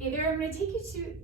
Hey there, I'm going to take you to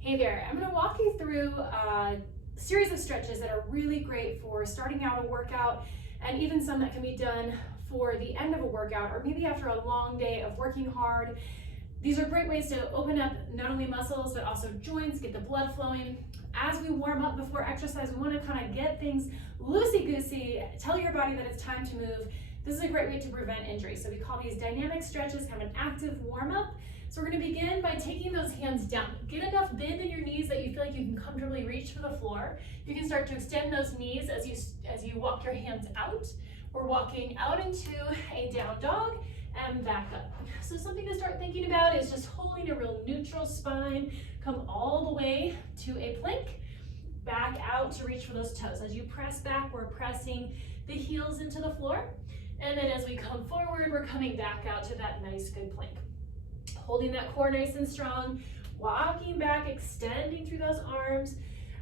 Hey there, I'm going to walk you through a series of stretches that are really great for starting out a workout, and even some that can be done for the end of a workout or maybe after a long day of working hard. These are great ways to open up not only muscles but also joints, get the blood flowing. As we warm up before exercise, we want to kind of get things loosey-goosey, tell your body that it's time to move. This is a great way to prevent injury. So we call these dynamic stretches kind of an active warm-up. So we're going to begin by taking those hands down. Get enough bend in your knees that you feel like you can comfortably reach for the floor. You can start to extend those knees as you walk your hands out. We're walking out into a down dog and back up. So something to start thinking about is just holding a real neutral spine. Come all the way to a plank. Back out to reach for those toes. As you press back, we're pressing the heels into the floor. And then as we come forward, we're coming back out to that nice good plank. Holding that core nice and strong, walking back, extending through those arms.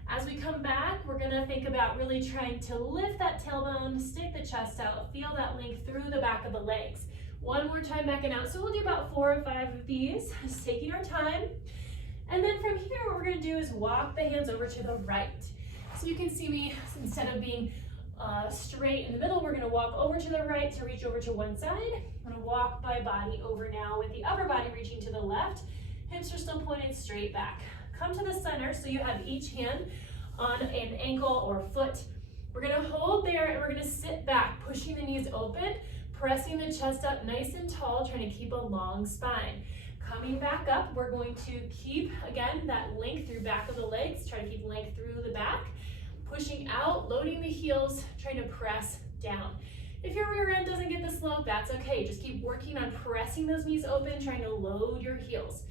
As we come back, we're gonna think about really trying to lift that tailbone, stick the chest out, feel that length through the back of the legs. One more time back and out. So we'll do about 4 or 5 of these, just taking our time. And then from here, what we're gonna do is walk the hands over to the right. So you can see me, instead of being straight in the middle, we're gonna walk over to the right to reach over to one side. I'm gonna walk my body over now with the upper body reaching to the left. Hips are still pointed straight back. Come to the center so you have each hand on an ankle or foot. We're gonna hold there and we're gonna sit back, pushing the knees open, pressing the chest up nice and tall, trying to keep a long spine. Coming back up, we're going to keep, again, that length through back of the legs, try to keep length through the back. Pushing out, loading the heels, trying to press down. If your rear end doesn't get the slope, that's okay. Just keep working on pressing those knees open, trying to load your heels.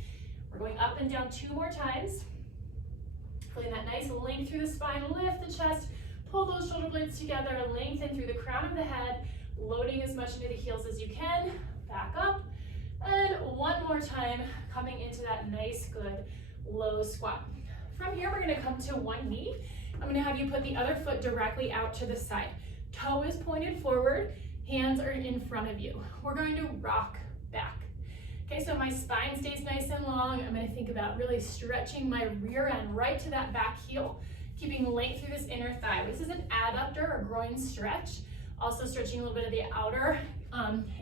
We're going up and down 2 more times. Feeling that nice length through the spine, lift the chest, pull those shoulder blades together, lengthen through the crown of the head, loading as much into the heels as you can. Back up. And one more time, coming into that nice, good, low squat. From here, we're gonna come to one knee. I'm gonna have you put the other foot directly out to the side. Toe is pointed forward, hands are in front of you. We're going to rock back. Okay, so my spine stays nice and long. I'm gonna think about really stretching my rear end right to that back heel, keeping length through this inner thigh. This is an adductor or groin stretch. Also stretching a little bit of the outer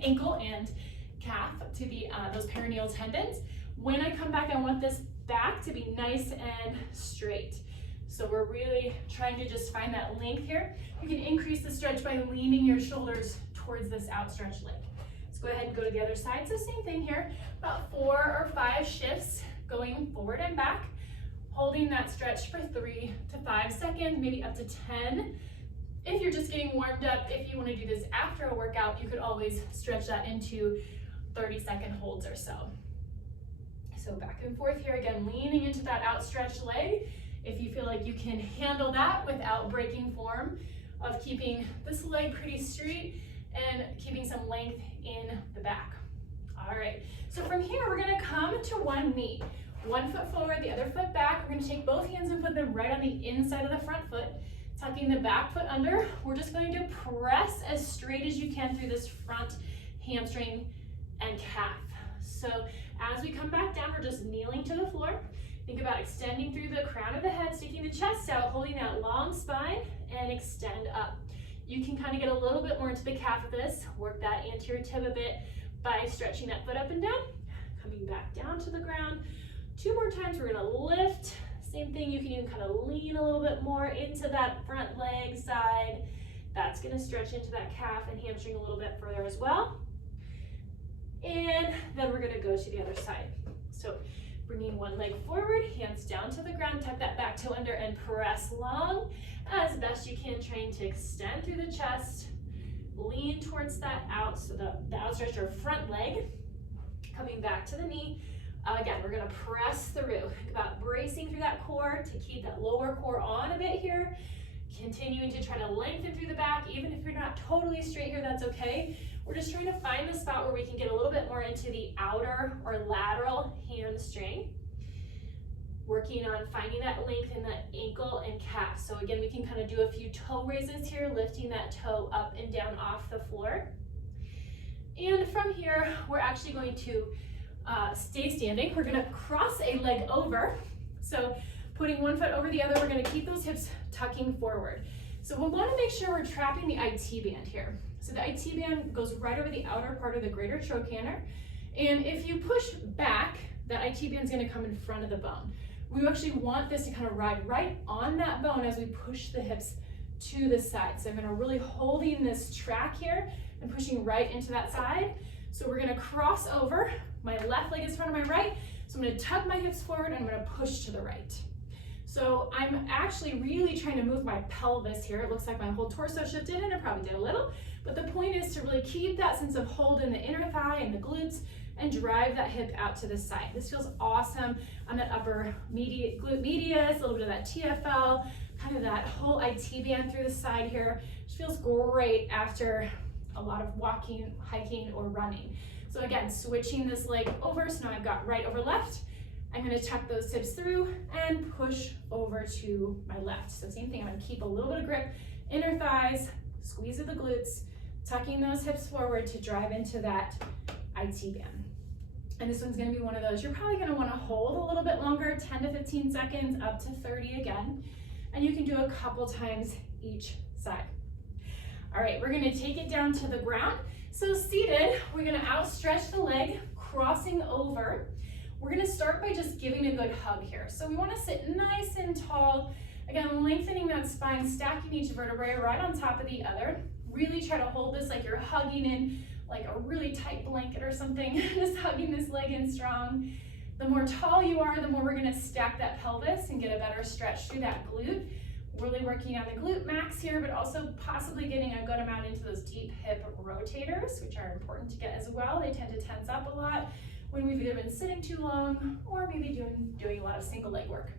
ankle and calf to the those perineal tendons. When I come back, I want this back to be nice and straight. So we're really trying to just find that length here. You can increase the stretch by leaning your shoulders towards this outstretched leg. Let's go ahead and go to the other side. So same thing here, about 4 or 5 shifts going forward and back, holding that stretch for 3 to 5 seconds, maybe up to 10. If you're just getting warmed up, if you want to do this after a workout, you could always stretch that into 30-second holds or so. So back and forth here, again, leaning into that outstretched leg. If you feel like you can handle that without breaking form, of keeping this leg pretty straight and keeping some length in the back. All right, so from here, we're gonna come to one knee. One foot forward, the other foot back. We're gonna take both hands and put them right on the inside of the front foot, tucking the back foot under. We're just going to press as straight as you can through this front hamstring and calf. So as we come back down, we're just kneeling to the floor. Think about extending through the crown of the head, sticking the chest out, holding that long spine, and extend up. You can kind of get a little bit more into the calf of this, work that anterior tib a bit by stretching that foot up and down, coming back down to the ground. 2 more times, we're gonna lift. Same thing, you can even kind of lean a little bit more into that front leg side. That's gonna stretch into that calf and hamstring a little bit further as well. And then we're gonna go to the other side. So bringing one leg forward, hands down to the ground, tuck that back toe under and press long as best you can, trying to extend through the chest, lean towards that out, so the outstretched or front leg, coming back to the knee. Again, we're gonna press through. Think about bracing through that core to keep that lower core on a bit here, continuing to try to lengthen through the back. Even if you're not totally straight here, that's okay. We're just trying to find the spot where we can get a little bit more into the outer or lateral hamstring. Working on finding that length in the ankle and calf. So again, we can kind of do a few toe raises here, lifting that toe up and down off the floor. And from here, we're actually going to stay standing. We're gonna cross a leg over. So putting one foot over the other, we're gonna keep those hips tucking forward. So we wanna make sure we're trapping the IT band here. So the IT band goes right over the outer part of the greater trochanter. And if you push back, that IT band's gonna come in front of the bone. We actually want this to kind of ride right on that bone as we push the hips to the side. So I'm gonna really holding this track here and pushing right into that side. So we're gonna cross over. My left leg is in front of my right. So I'm gonna tuck my hips forward and I'm gonna push to the right. So I'm actually really trying to move my pelvis here. It looks like my whole torso shifted, and it probably did a little, but the point is to really keep that sense of hold in the inner thigh and the glutes and drive that hip out to the side. This feels awesome on that upper glute medius, a little bit of that TFL, kind of that whole IT band through the side here, which feels great after a lot of walking, hiking, or running. So again, switching this leg over, so now I've got right over left. I'm gonna tuck those hips through and push over to my left. So same thing, I'm gonna keep a little bit of grip, inner thighs, squeeze of the glutes, tucking those hips forward to drive into that IT band. And this one's gonna be one of those, you're probably gonna wanna hold a little bit longer, 10 to 15 seconds, up to 30 again. And you can do a couple times each side. All right, we're gonna take it down to the ground. So seated, we're gonna outstretch the leg, crossing over. We're gonna start by just giving a good hug here. So we wanna sit nice and tall. Again, lengthening that spine, stacking each vertebrae right on top of the other. Really try to hold this like you're hugging in like a really tight blanket or something, just hugging this leg in strong. The more tall you are, the more we're gonna stack that pelvis and get a better stretch through that glute. Really working on the glute max here, but also possibly getting a good amount into those deep hip rotators, which are important to get as well. They tend to tense up a lot when we've either been sitting too long or maybe doing a lot of single leg work.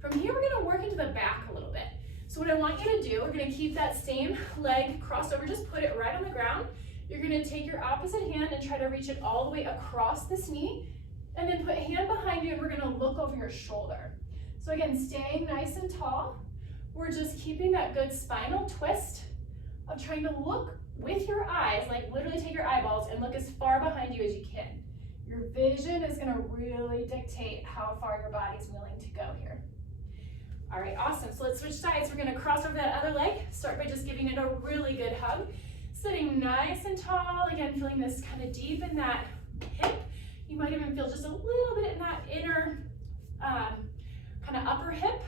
From here, we're gonna work into the back a little bit. So what I want you to do, we're gonna keep that same leg crossed over, just put it right on the ground. You're gonna take your opposite hand and try to reach it all the way across this knee, and then put hand behind you and we're gonna look over your shoulder. So again, staying nice and tall. We're just keeping that good spinal twist of trying to look with your eyes, like literally take your eyeballs and look as far behind you as you can. Your vision is gonna really dictate how far your body's willing to go here. All right, awesome. So let's switch sides. We're gonna cross over that other leg. Start by just giving it a really good hug. Sitting nice and tall. Again, feeling this kind of deep in that hip. You might even feel just a little bit in that inner kind of upper hip.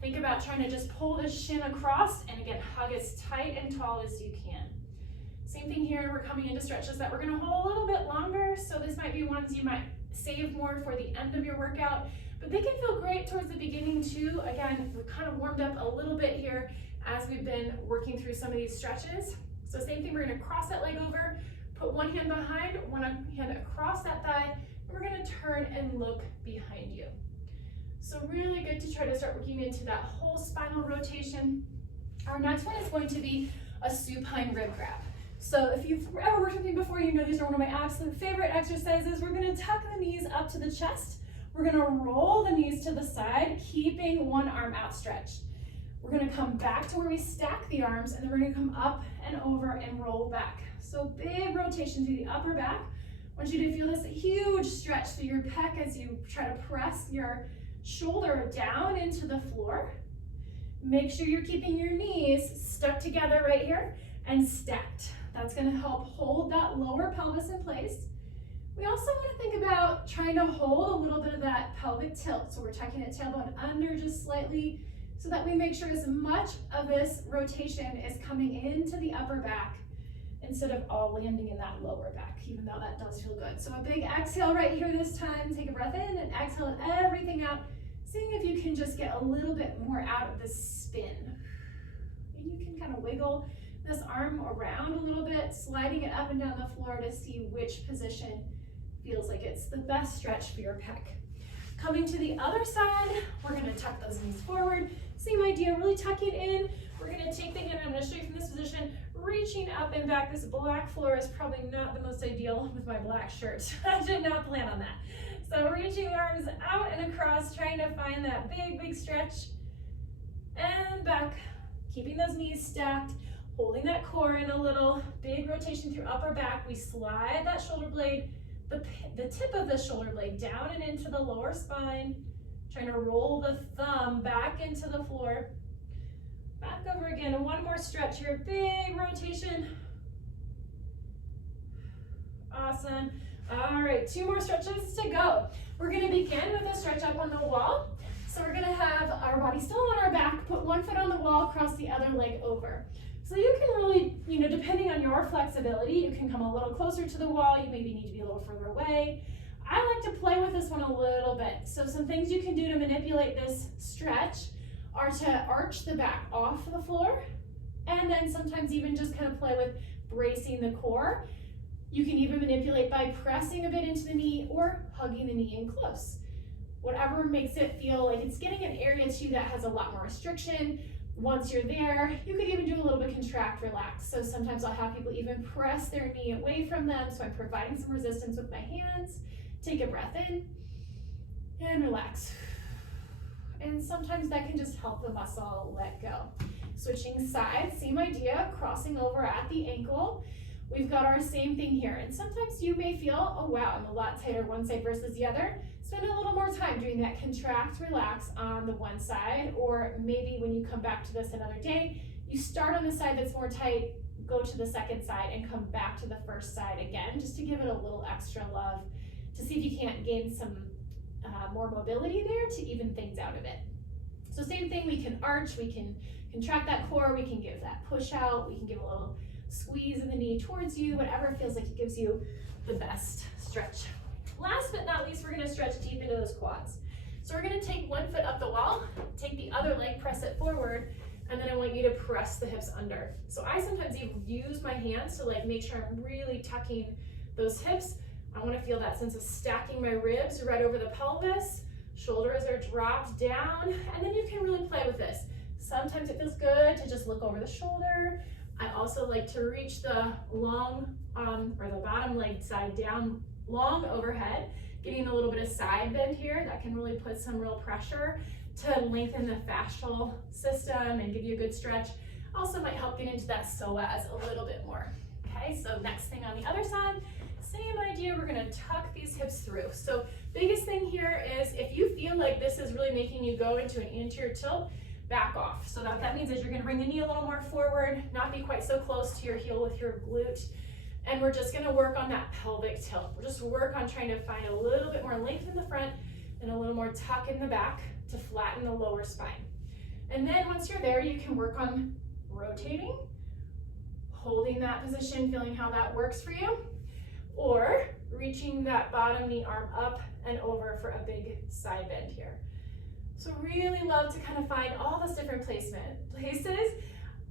Think about trying to just pull this shin across and again, hug as tight and tall as you can. Same thing here, we're coming into stretches that we're gonna hold a little bit longer. So this might be ones you might save more for the end of your workout, but they can feel great towards the beginning too. Again, we've kind of warmed up a little bit here as we've been working through some of these stretches. So same thing, we're gonna cross that leg over, put one hand behind, one hand across that thigh, and we're gonna turn and look behind you. So really good to try to start working into that whole spinal rotation. Our next one is going to be a supine rib grab. So if you've ever worked with me before, you know these are one of my absolute favorite exercises. We're gonna tuck the knees up to the chest. We're gonna roll the knees to the side, keeping one arm outstretched. We're gonna come back to where we stack the arms, and then we're gonna come up and over and roll back. So big rotation through the upper back. I want you to feel this huge stretch through your pec as you try to press your shoulder down into the floor. Make sure you're keeping your knees stuck together right here and stacked. That's gonna help hold that lower pelvis in place. We also wanna think about trying to hold a little bit of that pelvic tilt. So we're tucking that tailbone under just slightly so that we make sure as much of this rotation is coming into the upper back instead of all landing in that lower back, even though that does feel good. So a big exhale right here this time. Take a breath in and exhale everything out. Seeing if you can just get a little bit more out of this spin. And you can kind of wiggle this arm around a little bit, sliding it up and down the floor to see which position feels like it's the best stretch for your pec. Coming to the other side, we're gonna tuck those knees forward. Same idea, really tuck it in. We're gonna take the hand, I'm gonna show you from this position, reaching up and back. This black floor is probably not the most ideal with my black shirt. I did not plan on that. So reaching the arms out and across, trying to find that big, big stretch. And back, keeping those knees stacked. Holding that core in a little, big rotation through upper back. We slide that shoulder blade, the tip of the shoulder blade down and into the lower spine. Trying to roll the thumb back into the floor. Back over again, and one more stretch here, big rotation. Awesome. All right, 2 more stretches to go. We're gonna begin with a stretch up on the wall. So we're gonna have our body still on our back, put one foot on the wall, cross the other leg over. So you can really, depending on your flexibility, you can come a little closer to the wall, you maybe need to be a little further away. I like to play with this one a little bit. So some things you can do to manipulate this stretch are to arch the back off the floor, and then sometimes even just kind of play with bracing the core. You can even manipulate by pressing a bit into the knee or hugging the knee in close. Whatever makes it feel like it's getting an area to you that has a lot more restriction. Once you're there, you could even do a little bit contract, relax. So sometimes I'll have people even press their knee away from them, so I'm providing some resistance with my hands. Take a breath in and relax. And sometimes that can just help the muscle let go. Switching sides, same idea, crossing over at the ankle. We've got our same thing here. And sometimes you may feel, oh wow, I'm a lot tighter one side versus the other. Spend a little more time doing that contract, relax on the one side, or maybe when you come back to this another day, you start on the side that's more tight, go to the second side and come back to the first side again, just to give it a little extra love, to see if you can't gain some more mobility there to even things out a bit. So same thing, we can arch, we can contract that core, we can give that push out, we can give a little squeeze of the knee towards you, whatever feels like it gives you the best stretch. Last but not least, we're gonna stretch deep into those quads. So we're gonna take one foot up the wall, take the other leg, press it forward, and then I want you to press the hips under. So I sometimes even use my hands to make sure I'm really tucking those hips. I wanna feel that sense of stacking my ribs right over the pelvis. Shoulders are dropped down, and then you can really play with this. Sometimes it feels good to just look over the shoulder. I also like to reach the long, or the bottom leg side down long overhead, getting a little bit of side bend here. That can really put some real pressure to lengthen the fascial system and give you a good stretch. Also might help get into that psoas a little bit more. Okay, so next thing on the other side, same idea, we're gonna tuck these hips through. So biggest thing here is if you feel like this is really making you go into an anterior tilt, back off. So that means is you're gonna bring the knee a little more forward, not be quite so close to your heel with your glute. And we're just gonna work on that pelvic tilt. We'll just work on trying to find a little bit more length in the front and a little more tuck in the back to flatten the lower spine. And then once you're there, you can work on rotating, holding that position, feeling how that works for you, or reaching that bottom knee arm up and over for a big side bend here. So really love to kind of find all those different places.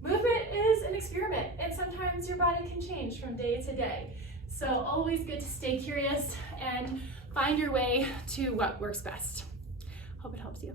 Movement is an experiment, and sometimes your body can change from day to day. So always good to stay curious and find your way to what works best. Hope it helps you.